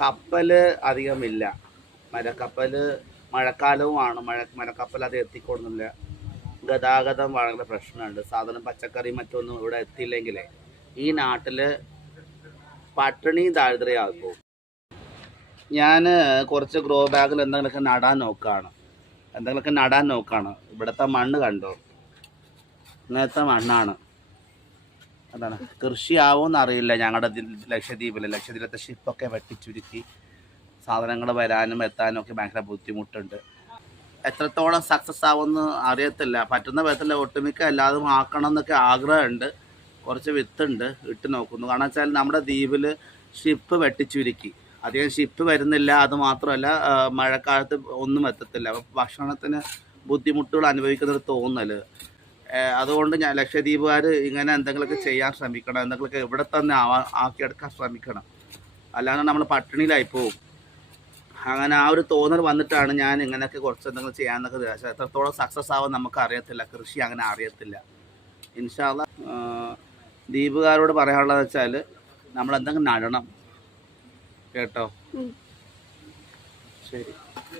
കപ്പൽ അധികമില്ല. മരക്കപ്പൽ മഴക്കാലവുമാണ്. മഴ മരക്കപ്പൽ അത് എത്തിക്കൊടുന്നില്ല. ഗതാഗതം വളരെ പ്രശ്നമുണ്ട്. സാധനം പച്ചക്കറി മറ്റൊന്നും ഇവിടെ എത്തിയില്ലെങ്കിലേ ഈ നാട്ടിൽ പട്ടിണി ദാരിദ്ര്യമാകും ഞാൻ കുറച്ച് ഗ്രോ ബാഗിൽ എന്തെങ്കിലുമൊക്കെ നടാൻ നോക്കുകയാണ് എന്തെങ്കിലുമൊക്കെ നടാൻ നോക്കുകയാണ് ഇവിടുത്തെ മണ്ണ് കണ്ടോ? ഇന്നത്തെ മണ്ണാണ്. അതാണ്. കൃഷിയാവുമെന്ന് അറിയില്ല. ഞങ്ങളുടെ ലക്ഷദ്വീപിൽ ലക്ഷദ്വീപിലത്തെ ഷിപ്പൊക്കെ വെട്ടിച്ചുരുക്കി സാധനങ്ങൾ വരാനും എത്താനും ഒക്കെ ഭയങ്കര ബുദ്ധിമുട്ടുണ്ട്. എത്രത്തോളം സക്സസ് ആവുമെന്ന് അറിയത്തില്ല. പറ്റുന്ന വിധത്തിൽ ഒട്ടുമിക്ക എല്ലാതും ആക്കണം എന്നൊക്കെ ആഗ്രഹമുണ്ട്. കുറച്ച് വിത്തുണ്ട് ഇട്ട് നോക്കുന്നു. കാരണം വെച്ചാൽ നമ്മുടെ ദ്വീപിൽ ഷിപ്പ് വെട്ടിച്ചുരുക്കി. അധികം ഷിപ്പ് വരുന്നില്ല. അത് മാത്രമല്ല മഴക്കാലത്ത് ഒന്നും എത്തത്തില്ല. ഭക്ഷണത്തിന് ബുദ്ധിമുട്ടുകൾ അനുഭവിക്കുന്നൊരു തോന്നൽ അതുകൊണ്ട് ഞാൻ ലക്ഷദ്വീപുകാർ ഇങ്ങനെ എന്തെങ്കിലുമൊക്കെ ചെയ്യാൻ ശ്രമിക്കണം എന്തെങ്കിലുമൊക്കെ ഇവിടെ തന്നെ ആവാ ആക്കിയെടുക്കാൻ ശ്രമിക്കണം. അല്ലാതെ നമ്മൾ പട്ടിണിയിലായി പോവും. അങ്ങനെ ആ ഒരു തോന്നൽ വന്നിട്ടാണ് ഞാൻ ഇങ്ങനെയൊക്കെ കുറച്ച് എന്തെങ്കിലും ചെയ്യാമെന്നൊക്കെ വിചാരിച്ചത് എത്രത്തോളം സക്സസ് ആവും നമുക്ക് അറിയത്തില്ല കൃഷി അങ്ങനെ അറിയത്തില്ല. ഇൻഷാല്ല ദ്വീപുകാരോട് പറയാനുള്ളത് വെച്ചാൽ നമ്മൾ എന്തെങ്കിലും നടണം. കേട്ടോ? ശരി.